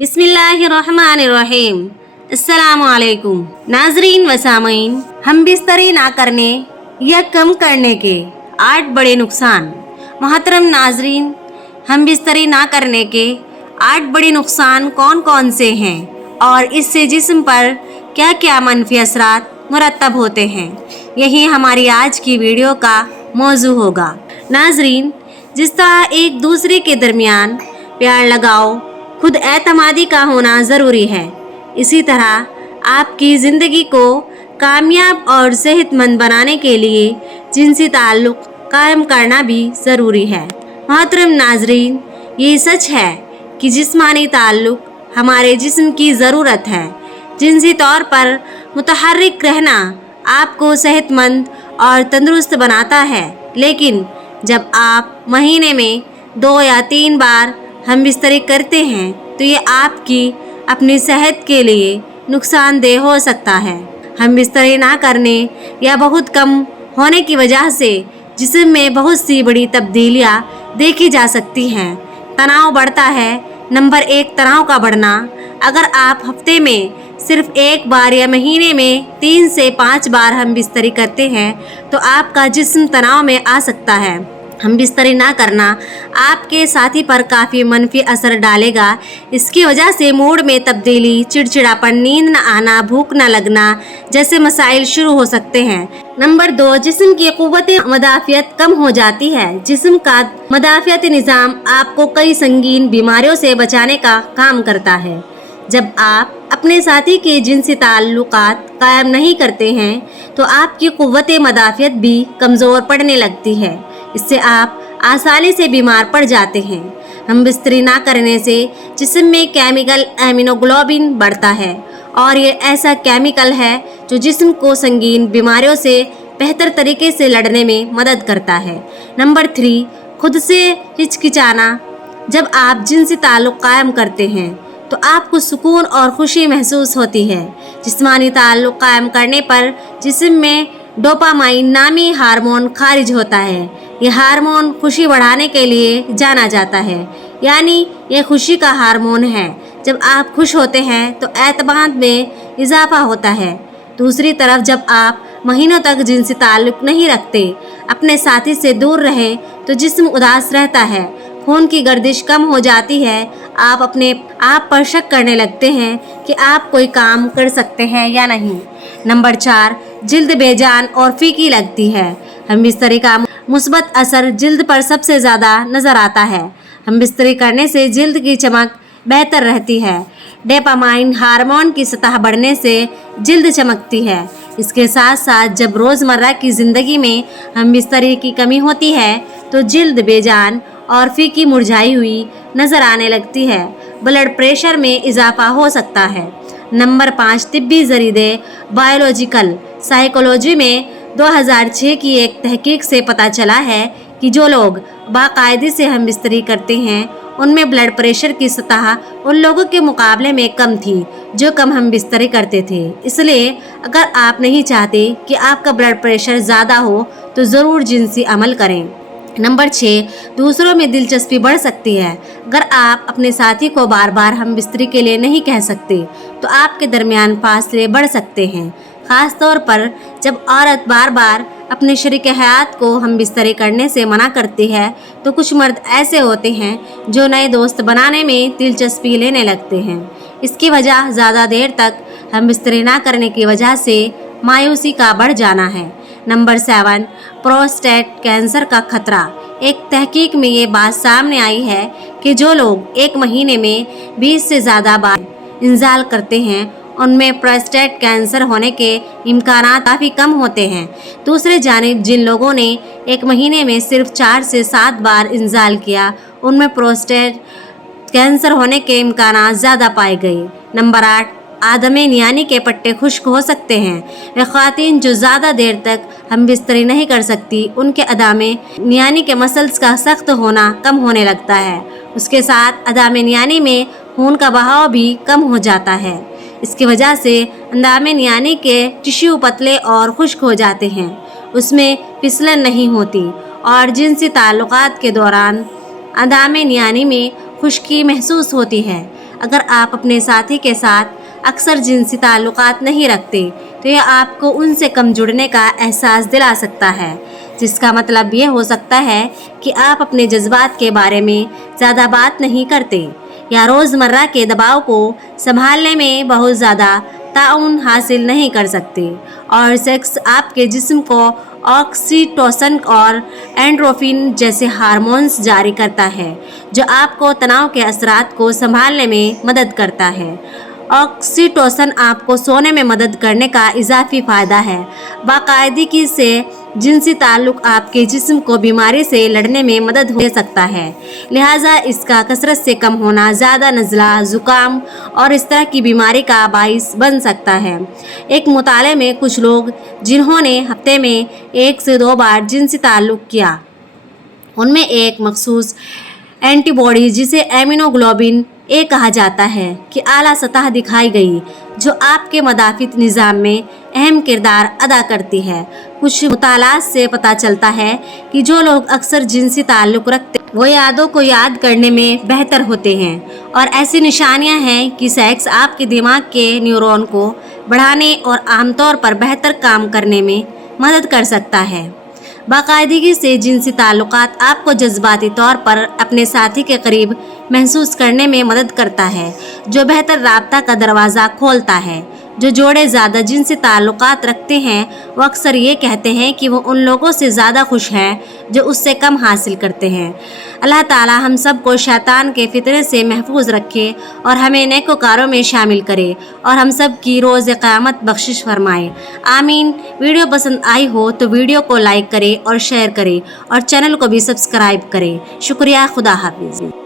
बिस्मिल्लाहिर्रहमानिर्रहीम। अस्सलामुअलैकुम नाजरीन व सामीन। हम बिस्तरी ना करने या कम करने के 8 बड़े नुकसान। मोहतरम नाजरीन, हम बिस्तरी ना करने के 8 बड़े नुकसान कौन कौन से हैं और इससे जिस्म पर क्या क्या मनफी असरात मुरतब होते हैं, यही हमारी आज की वीडियो का मौजू होगा। नाजरीन, जिस तरह एक दूसरे के दरमियान प्यार लगाओ, खुद एतमादी का होना ज़रूरी है, इसी तरह आपकी ज़िंदगी को कामयाब और सेहतमंद बनाने के लिए जिनसी ताल्लुक़ कायम करना भी ज़रूरी है। मोहतरम नाजरीन, ये सच है कि जिस्मानी ताल्लुक़ हमारे जिस्म की ज़रूरत है। जिनसी तौर पर मुतहर्रिक रहना आपको सेहतमंद और तंदुरुस्त बनाता है, लेकिन जब आप महीने में 2 या 3 बार हम बिस्तरी करते हैं तो ये आपकी अपनी सेहत के लिए नुकसानदेह हो सकता है। हम बिस्तरी ना करने या बहुत कम होने की वजह से जिस्म में बहुत सी बड़ी तब्दीलियाँ देखी जा सकती हैं। तनाव बढ़ता है। नंबर 1, तनाव का बढ़ना। अगर आप हफ्ते में सिर्फ 1 बार या महीने में 3 से 5 बार हम बिस्तरी करते हैं तो आपका जिस्म तनाव में आ सकता है। हम बिस्तरी ना करना आपके साथी पर काफ़ी मनफी असर डालेगा। इसकी वजह से मूड में तब्दीली, चिड़चिड़ापन, नींद न आना, भूख न लगना जैसे मसाइल शुरू हो सकते हैं। नंबर 2, जिस्म की क़ुव्वत मदाफ़ियत कम हो जाती है। जिस्म का मदाफ़ियती निज़ाम आपको कई संगीन बीमारियों से बचाने का काम करता है। जब आप अपने साथी के जिनसी ताल्लुकात कायम नहीं करते हैं तो आपकी क़ुव्वत मदाफ़ियत भी कमज़ोर पड़ने लगती है। इससे आप आसानी से बीमार पड़ जाते हैं। हम बिस्तरी ना करने से जिस्म में केमिकल एमिनोग्लोबिन बढ़ता है और ये ऐसा केमिकल है जो जिस्म को संगीन बीमारियों से बेहतर तरीके से लड़ने में मदद करता है। नंबर 3, खुद से हिचकिचाना। जब आप जिनसी ताल्लुक़ कायम करते हैं तो आपको सुकून और खुशी महसूस होती है। जिस्मानी ताल्लुक़ कायम करने पर जिस्म में डोपामाइन नामी हार्मोन खारिज होता है। यह हार्मोन खुशी बढ़ाने के लिए जाना जाता है, यानी यह खुशी का हार्मोन है। जब आप खुश होते हैं तो एतमाद में इजाफा होता है। दूसरी तरफ जब आप महीनों तक जिनसी ताल्लुक़ नहीं रखते, अपने साथी से दूर रहें तो जिस्म उदास रहता है, खून की गर्दिश कम हो जाती है, आप अपने आप पर शक करने लगते हैं कि आप कोई काम कर सकते हैं या नहीं। नंबर 4, जिल्द बेजान और फीकी लगती है। हम बिस्तरी का मुस्बत असर जिल्द पर सबसे ज़्यादा नज़र आता है। हम बिस्तरी करने से जिल्द की चमक बेहतर रहती है। डोपामाइन हार्मोन की सतह बढ़ने से जिल्द चमकती है। इसके साथ साथ जब रोज़मर्रा की ज़िंदगी में हम बिस्तरी की कमी होती है तो जिल्द बेजान और फीकी मुरझाई हुई नज़र आने लगती है। ब्लड प्रेशर में इजाफा हो सकता है। नंबर 5, तिब्बी ज़रीदे बायोलॉजिकल साइकोलॉजी में 2006 की एक तहकीक से पता चला है कि जो लोग बाकायदे से हम बिस्तरी करते हैं उनमें ब्लड प्रेशर की सतह उन लोगों के मुकाबले में कम थी जो कम हम बिस्तरी करते थे। इसलिए अगर आप नहीं चाहते कि आपका ब्लड प्रेशर ज़्यादा हो तो ज़रूर जिनसी अमल करें। नंबर 6, दूसरों में दिलचस्पी बढ़ सकती है। अगर आप अपने साथी को बार बार हम बिस्तरी के लिए नहीं कह सकते तो आपके दरमियान फासले बढ़ सकते हैं। ख़ास तौर पर जब औरत बार बार अपने शरीक हयात को हम बिस्तरी करने से मना करती है तो कुछ मर्द ऐसे होते हैं जो नए दोस्त बनाने में दिलचस्पी लेने लगते हैं। इसकी वजह ज़्यादा देर तक हम बिस्तरी ना करने की वजह से मायूसी का बढ़ जाना है। नंबर 7, प्रोस्टेट कैंसर का खतरा। एक तहकीक में ये बात सामने आई है कि जो लोग एक महीने में 20 से ज़्यादा बार इंजाल करते हैं उनमें प्रोस्टेट कैंसर होने के इम्कानात काफ़ी कम होते हैं। दूसरे जानिब जिन लोगों ने एक महीने में सिर्फ 4 से 7 बार इंजाल किया उनमें प्रोस्टेट कैंसर होने के इम्कानात ज़्यादा पाए गए। नंबर 8, आदमे नियानी के पट्टे खुश्क हो सकते हैं। वे ख़वातीन जो ज़्यादा देर तक हम बिस्तरी नहीं कर सकती उनके अदामे नियानी के मसल्स का सख्त होना कम होने लगता है। उसके साथ अदामे नियानी में खून का बहाव भी कम हो जाता है। इसकी वजह से अंदामे नियानी के टिश्यू पतले और खुश्क हो जाते हैं, उसमें फिसलन नहीं होती और जिनसी ताल्लुकात के दौरान अंदामे नियानी में खुश्की महसूस होती है। अगर आप अपने साथी के साथ अक्सर जिनसी ताल्लुकात नहीं रखते तो यह आपको उनसे कम जुड़ने का एहसास दिला सकता है, जिसका मतलब ये हो सकता है कि आप अपने जज्बात के बारे में ज़्यादा बात नहीं करते या रोज़मर्रा के दबाव को संभालने में बहुत ज़्यादा ताउन हासिल नहीं कर सकते। और सेक्स आपके जिस्म को ऑक्सीटोसिन और एंड्रोफिन जैसे हार्मोन्स जारी करता है, जो आपको तनाव के असरात को संभालने में मदद करता है। ऑक्सीटोसिन आपको सोने में मदद करने का इजाफी फ़ायदा है। बाकायदगी से जिनसी ताल्लुक़ आपके जिस्म को बीमारी से लड़ने में मदद दे सकता है, लिहाजा इसका कसरत से कम होना ज़्यादा नज़ला, ज़ुकाम और इस तरह की बीमारी का बाइस बन सकता है। एक मुताले में कुछ लोग जिन्होंने हफ्ते में 1 से 2 बार जिनसी ताल्लुक़ किया, उनमें एक मखसूस एंटीबॉडी जिसे एमिनोग्लोबिन ए कहा जाता है कि आला सतह दिखाई गई, जो आपके मदाफ़ित निज़ाम में अहम किरदार अदा करती है। कुछ मुतालात से पता चलता है कि जो लोग अक्सर जिनसी ताल्लुक़ रखते हैं वो यादों को याद करने में बेहतर होते हैं, और ऐसी निशानियां हैं कि सेक्स आपके दिमाग के न्यूरॉन को बढ़ाने और आमतौर पर बेहतर काम करने में मदद कर सकता है। बाकायदगी से जिनसी ताल्लुकात आपको जज्बाती तौर पर अपने साथी के करीब महसूस करने में मदद करता है, जो बेहतर राब्ता का दरवाज़ा खोलता है। जो जोड़े ज़्यादा जिनसी ताल्लुकात रखते हैं वो अक्सर ये कहते हैं कि वो उन लोगों से ज़्यादा खुश हैं जो उससे कम हासिल करते हैं। अल्लाह ताला हम सब को शैतान के फितरे से महफूज रखे और हमें नेकोकारों में शामिल करे और हम सब की रोज़ क़यामत बख्शिश फरमाए। आमीन। वीडियो पसंद आई हो तो वीडियो को लाइक करें और शेयर करें और चैनल को भी सब्सक्राइब करें। शुक्रिया। खुदा हाफिज़।